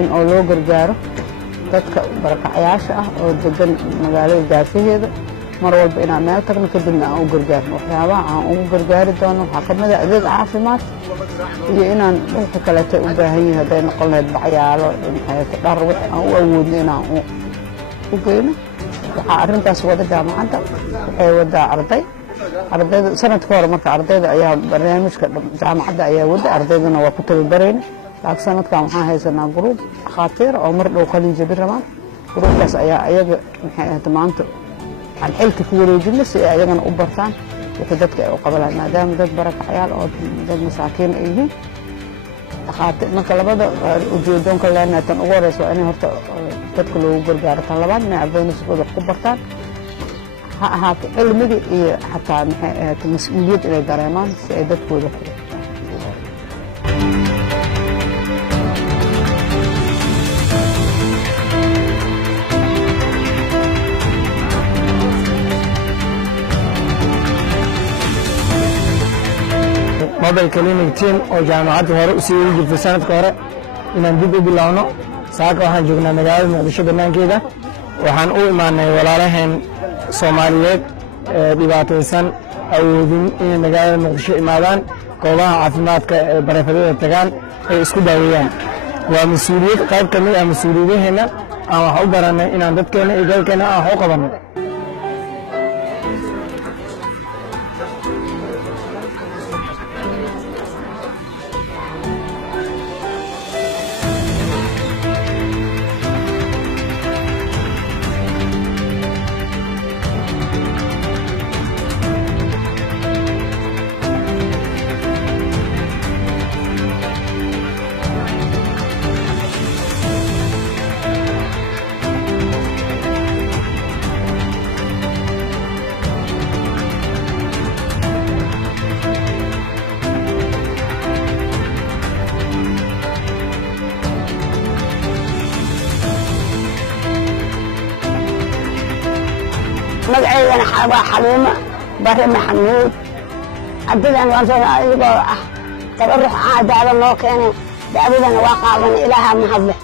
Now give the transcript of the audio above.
in oo loo gargaaro dadka barakacayaasha ah oo degan magaalada Gaashiheeda mar walba inaan meel tagno kadibna aan u gargaarno waxyaabaha aan ugu gargaari doono waxaa kamid ah adeeg caafimaad iyo inaan dhulka kale u baahan yahay haday noqon lahayd bacyaalo dhar wax aan u awoodno inaan u geyno waxaa arrintaas wada jaamacadda waxay wadaa ardayda sanadka hore marka ardayda ayaa barnaamijka jaamacadda ayaa wada ardaydana waa ku tababarayna laakiin sanadkan waxaan haysanaa gruub dhakhaatiir oo mar dhow qalin jabin rabaan gruubkaas ayaa ayaga maxay ahayd maanta aan xilka ku wareejinay si ay ayagana u bartaan wixii dadka ay u qabanayaan maadaama dad barakacayaal oo dad masaakiin ay yihiin dhakhaatiir marka labada ujeedoonka leenahay tan ugu horeysa waa inay horta dadka loogu gargaaro tan labaad inay ardayda nafsigooda wax ku bartaan ha ahaato cilmiga iyo xataa maxay ahayd mas-uuliyad inay dareemaan si ay dadkooda ku mobile clinic team oo jaamacadda hore u sii jirtay sanadka hore inaan dib u bilowno saaka waxaan joognaa magaalada Muqdisho banaankeeda waxaan u imaanay walaalaheen Soomaaliyeed dhibaataysan awoodin in magaalada Muqdisho imaadaan goobaha caafimaadka ee barafadada tagaan ay isku daaweeyaan waa mas'uuliyad qayb ka mid ah mas'uuliyadaheena aan wax u baranay inaan dadkeena iyo dalkeena aan wax u qabanno magacayga waa Xaliima Bare Maxamuud abadana waan soo ayagoo ah tabaruc aadaada loo keenay daadadana waa qaadan ilaaha mahadle